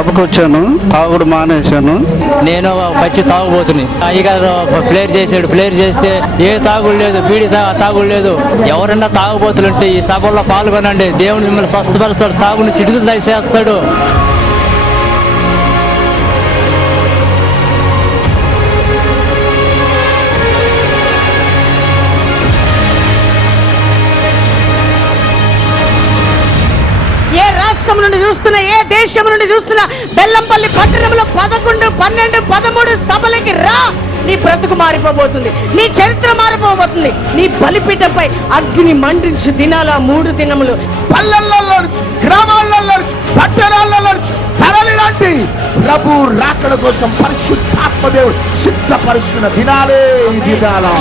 సభకు వచ్చాను, తాగుడు మానేశాను. నేను పచ్చి తాగుబోతుని. అయ్యగారు ప్లేయర్ చేసాడు, ప్లేయర్ చేస్తే ఏ తాగుడు లేదు, బీడి తాగుడు లేదు. ఎవరన్నా తాగుబోతులుంటే ఈ సభలో పాల్గొనండి. దేవుడు మిమ్మల్ని స్వస్థపరుస్తాడు, తాగుని చిటుకులు దయచేస్తాడు. ఏ రాష్ట్రం నుండి చూస్తున్నా, ఏ దేశం నుండి చూస్తున్నా, బెల్లంపల్లి పట్టణంలో 11, 12, 13 సభలకి రా. నీ బ్రతుకు మారిపోబోతుంది, నీ చరిత్ర మారిపోబోతుంది. నీ బలిపీఠంపై అగ్ని మండించు దినాలు, 3 దినములు. పల్లెల్లో గ్రామాలలో పట్టణాలలో తరలి రండి. ప్రభు రాకడ కోసం పరిశుద్ధాత్మ దేవుడు సిద్ధపరుస్తున్న దినాలే ఈ దినాలు.